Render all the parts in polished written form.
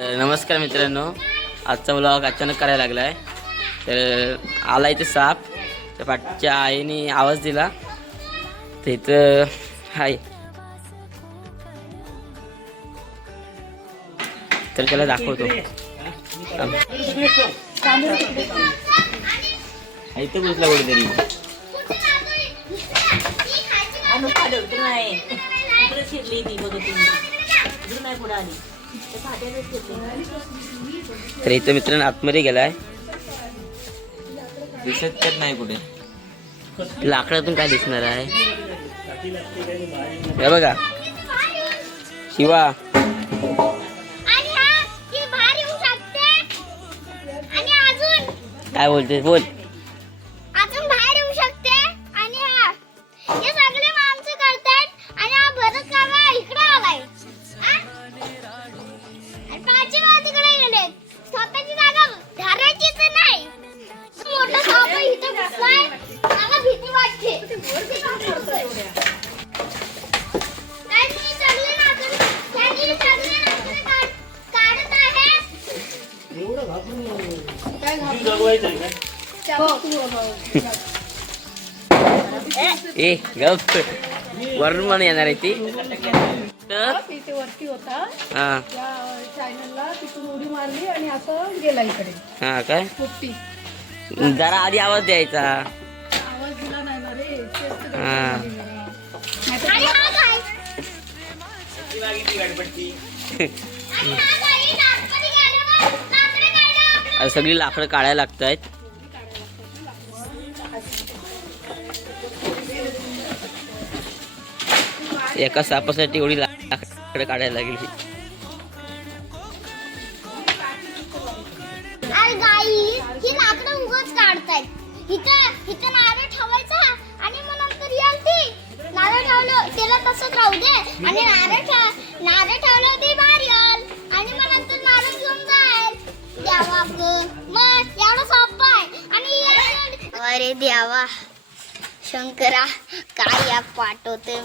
नमस्कार मित्रांनो, आजचा व्लॉग अचानक करायला लागला आहे. तर आला इथे साप. तर पाठच्या आईने आवाज दिला तर इथं हाय. तर त्याला दाखवतो. इथं घुसला कुठेतरी. तर इथं मित्रांनो आतमध्ये गेलाय, दिसत तर नाही कुठे. लाकडातून काय दिसणार आहे हे बघा. शिवा काय बोलते बोल. अजून बाहेर येऊ शकते आणि हे सगळे माणसं करतात आणि हा भरत काका इकडे आलाय आणि पाचशे तिकडे गेले. स्वतःची जागा धरायचीच नाही. मोठा साप इथे बसलाय, मला भीती वाटते. काय मी सगळे नाचून त्यांनी सगळे नाचून काढत आहे. एवढं घाबरून काय घाबरून ए गप. वरून म्हणून येणार आहे ती. इथे वरती होता हा त्या चॅनलला, तिथून उडी मारली आणि असं गेला इकडे. हा काय पोपटी जरा आधी आवाज द्यायचा. आवाज दिला नाही ना रे. तेच तर हा. आणि हा काय? आणि हा काय? आतमध्ये गेल्यावर लाकडं काढलं. आता सगळी लाकडं काढायला लागत आहेत. एका सापासाठी एवढी लाकडं काढायला लागली. अरे गाई, ही लाकडं उगाच काढतायत. इथं नारळ ठेवायचा आणि मग नंतर याल ती नारळ ठेवलं त्याला तसंच राहू दे आणि नारळ ठेवलं ते बाहेर याल आणि मग नंतर नारळ घेऊन जाईल. देवा गं, मग एवढा सोपं आहे. आणि अरे देवा शंकरा, काय या पाठवते.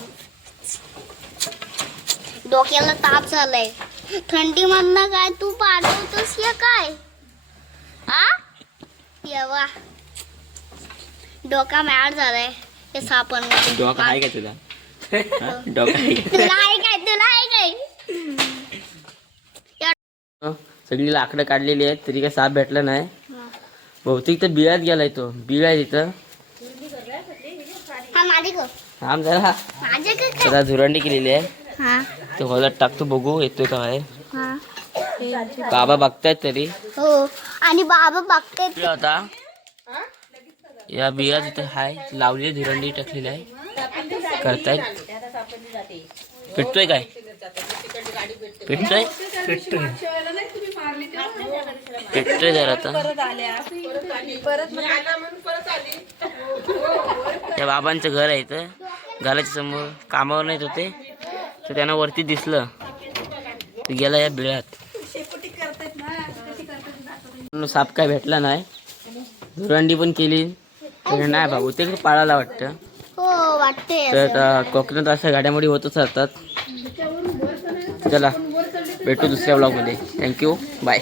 डोक्याला ताप झालाय. थंडी मधनं काय तू पाठवतोस या काय? आ देवा, डोका मॅड झालाय हे सापांमध्ये. डोका आहे का तुला? डोका आहे का? तुला आहे काय? सगळी लाकडं काढलेली आहेत तरी काय साप भेटला नाही. बहुतेक तर बिळात गेलाय तो. बिळ आहे तिथं. हा माझे गं, थांब जरा. माझे गं काय? जरा झुरंडी केलेली आहे. हा तो हॉलात टाकतो, बघू येतोय का बाहेर. हा बाबा बघतायत तरी. हो, आणि बाबा बघते. कुठला होता या बिया तिथं हाय लावली, धुरंडी टाकलेली आहे. करतायत. पेटतोय काय? पेटतोय पेटतोय जरा आता. त्या बाबांचं घर आहे इथं. घराच्या समोर कामावर नाहीत होते तर त्यांना वरती दिसलं, गेला या बिळात. साप काय भेटला नाही. धुरंडी पण केली तर नाही बाबू ते पाळायला वाटतं. हो वाटते. तर आता कोकणात अशा घडामोडी होतच राहतात. चला भेटू दुसऱ्या ब्लॉगमध्ये. Thank you, bye.